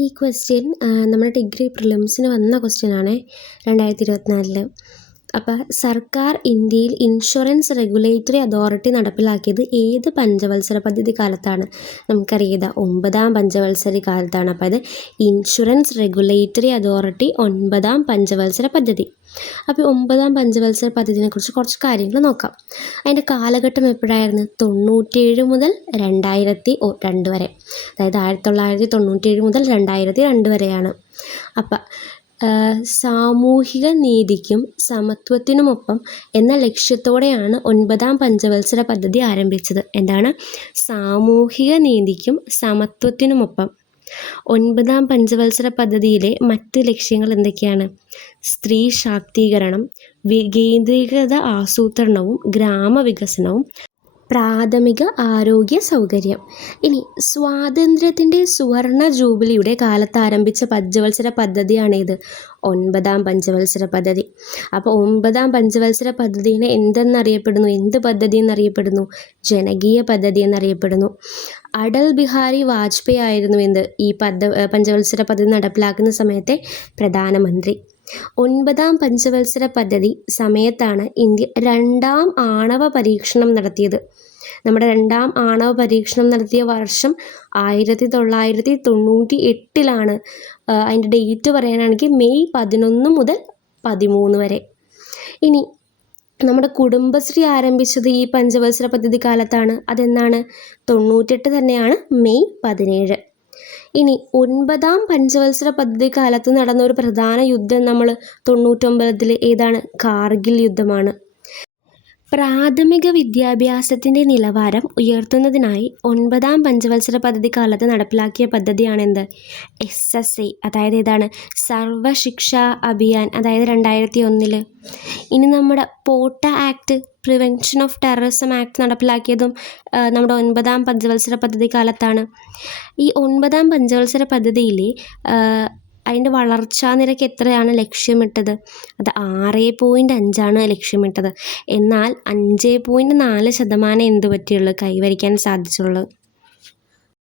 ഈ ക്വസ്റ്റ്യൻ നമ്മുടെ ഡിഗ്രി പ്രിലിംസിന് വന്ന ക്വസ്റ്റ്യനാണ് 2024. അപ്പോൾ സർക്കാർ ഇന്ത്യയിൽ ഇൻഷുറൻസ് റെഗുലേറ്ററി അതോറിറ്റി നടപ്പിലാക്കിയത് ഏത് പഞ്ചവത്സര പദ്ധതി കാലത്താണ്? നമുക്കറിയാം 9ാം പഞ്ചവത്സര കാലത്താണ്. അപ്പോൾ അത് ഇൻഷുറൻസ് റെഗുലേറ്ററി അതോറിറ്റി 9ാം പഞ്ചവത്സര പദ്ധതി. അപ്പോൾ 9ാം പഞ്ചവത്സര പദ്ധതിയെക്കുറിച്ച് കുറച്ച് കാര്യങ്ങൾ നോക്കാം. അതിൻ്റെ കാലഘട്ടം എപ്പോഴായിരുന്നു? 97 മുതൽ 2002 വരെ. അതായത് 1997 മുതൽ 2002 വരെയാണ്. അപ്പം സാമൂഹിക നീതിക്കും സമത്വത്തിനുമൊപ്പം എന്ന ലക്ഷ്യത്തോടെയാണ് 9ാം പഞ്ചവത്സര പദ്ധതി ആരംഭിച്ചത്. എന്താണ്? സാമൂഹിക നീതിക്കും സമത്വത്തിനുമൊപ്പം. 9ാം പഞ്ചവത്സര പദ്ധതിയിലെ മറ്റ് ലക്ഷ്യങ്ങൾ എന്തൊക്കെയാണ്? സ്ത്രീ ശാക്തീകരണം, വികേന്ദ്രീകൃത ആസൂത്രണവും ഗ്രാമവികസനവും, പ്രാഥമിക ആരോഗ്യ സൗകര്യം. ഇനി സ്വാതന്ത്ര്യത്തിൻ്റെ സുവർണ ജൂബിലിയുടെ കാലത്ത് ആരംഭിച്ച പഞ്ചവത്സര പദ്ധതിയാണിത്, 9ാം പഞ്ചവത്സര പദ്ധതി. അപ്പോൾ 9ാം പഞ്ചവത്സര പദ്ധതിനെ എന്ത് പദ്ധതി എന്നറിയപ്പെടുന്നു? ജനകീയ പദ്ധതി എന്നറിയപ്പെടുന്നു. അടൽ ബിഹാരി വാജ്പേയി ആയിരുന്നു ഈ പഞ്ചവത്സര പദ്ധതി നടപ്പിലാക്കുന്ന സമയത്തെ പ്രധാനമന്ത്രി. 9ാം പഞ്ചവത്സര പദ്ധതി സമയത്താണ് ഇന്ത്യ 2ാം ആണവ പരീക്ഷണം നടത്തിയത്. നമ്മുടെ 2ാം ആണവ പരീക്ഷണം നടത്തിയ വർഷം 1998. അതിൻ്റെ ഡേറ്റ് പറയാനാണെങ്കിൽ മെയ് 11 മുതൽ 13 വരെ. ഇനി നമ്മുടെ കുടുംബശ്രീ ആരംഭിച്ചത് ഈ പഞ്ചവത്സര പദ്ധതി കാലത്താണ്. അതെന്നാണ്? 98 തന്നെയാണ്, മെയ് 17. ഇനി 9ാം പഞ്ചവത്സര പദ്ധതി കാലത്ത് നടന്ന ഒരു പ്രധാന യുദ്ധം നമ്മൾ 99 ഏതാണ്? കാർഗിൽ യുദ്ധമാണ്. പ്രാഥമിക വിദ്യാഭ്യാസത്തിൻ്റെ നിലവാരം ഉയർത്തുന്നതിനായി 9ാം പഞ്ചവത്സര പദ്ധതി കാലത്ത് നടപ്പിലാക്കിയ പദ്ധതിയാണെന്ത്? SSA. അതായത് ഏതാണ്? സർവശിക്ഷാ അഭിയാൻ. അതായത് 2001. ഇനി നമ്മുടെ POTA act, prevention of terrorism act നടപ്പിലാക്കിയതും നമ്മുടെ 9ാം പഞ്ചവത്സര പദ്ധതി കാലത്താണ്. ഈ 9ാം പഞ്ചവത്സര പദ്ധതിയിൽ അതിൻ്റെ വളർച്ചാ നിരക്ക് എത്രയാണ് ലക്ഷ്യമിട്ടത്? അത് 6.5 ലക്ഷ്യമിട്ടത്. എന്നാൽ 5.4% എന്ത് പറ്റിയുള്ളൂ? കൈവരിക്കാൻ സാധിച്ചുള്ളൂ.